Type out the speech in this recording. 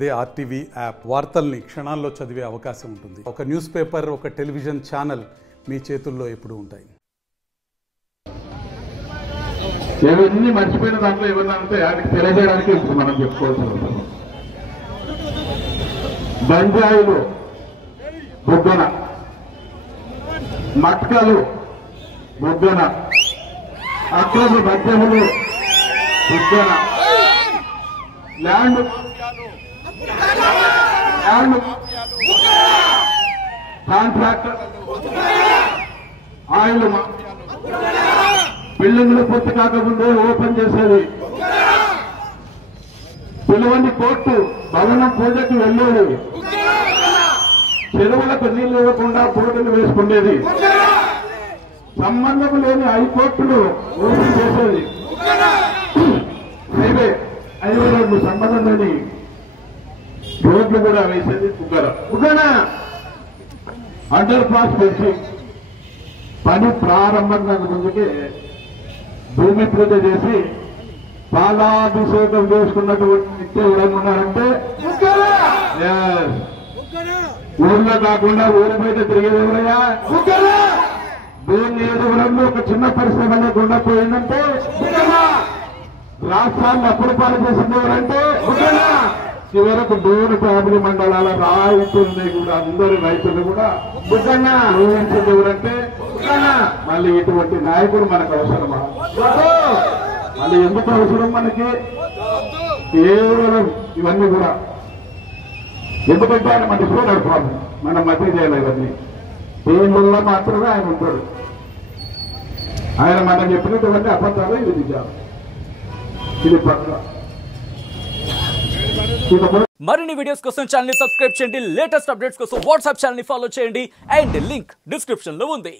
అదే RTV app వార్తల్ని క్షణాల్లో చదివే అవకాశం ఉంటుంది. ఒక న్యూస్ పేపర్, ఒక టెలివిజన్ ఛానల్ మీ చేతుల్లో ఎప్పుడూ ఉంటాయి. ఎవరిని మర్చిపోయిన దాంట్లో ఏమన్నా అంటే వాటికి తెలియజేయడానికి ఇప్పుడు మనం చెప్పుకోవాల్సిన అవసరం. బంజాయిలు బొగ్గన, మట్కలు బొగ్గన, అక్రమ మద్యములు బొగ్గన, ల్యాండ్ కాంట్రాక్టర్, ఆయిల్ బిల్డింగ్లు పూర్తి కాకముందే ఓపెన్ చేసేది, పిలువని కోర్టు భవనం పూజకి వెళ్ళేది, చెరువులకు నీళ్లు ఇవ్వకుండా బోర్డులు వేసుకునేది, సంబంధం లేని హైకోర్టులు ఓపెన్ చేసేది, హైవే రోడ్లు సంబంధం లేని రోడ్లు కూడా వేసేది బుగ్గన. అండర్ పాస్ పెంచి పని ప్రారంభంగా ముందుకే భూమి పూజ చేసి పాలాభిషేకం చేసుకున్నటువంటి వ్యక్తి ఎవరైనా ఉన్నారంటే ఊర్లో కాకుండా ఊరి బయట తిరిగేది ఎవరయ్యా? భూమి ఎదుగురంలో ఒక చిన్న పరిశ్రమ లేకుండా పోయిందంటే రాష్ట్రాన్ని అప్పుడు పాలు చేసింది ఎవరంటే చివరకు 3 ఫ్యామిలీ మండలాల రైతుల్ని కూడా అందరి రైతులు కూడా ఊహించింది ఎవరంటే మళ్ళీ ఇటువంటి నాయకుడు మనకు అవసరమా? మళ్ళీ ఎందుకు అవసరం మనకి? కేవలం ఇవన్నీ కూడా ఎందుకంటే ఆయన మన సోదరు ప్రాబ్లం, మనం మధ్య చేయాలి. ఇవన్నీ దేవుళ్ళ మాత్రమే ఆయన ఉంటాడు. ఆయన మనం చెప్పినటువంటి అబద్ధాలు ఇది నిజాలు, ఇది పక్క. మరిన్ని వీడియోస్ కోసం ఛానల్ ని సబ్స్క్రైబ్ చేయండి. లేటెస్ట్ అప్డేట్స్ కోసం వాట్సాప్ ఛానల్ ని ఫాలో చేయండి. అండ్ లింక్ డిస్క్రిప్షన్ లో ఉంది.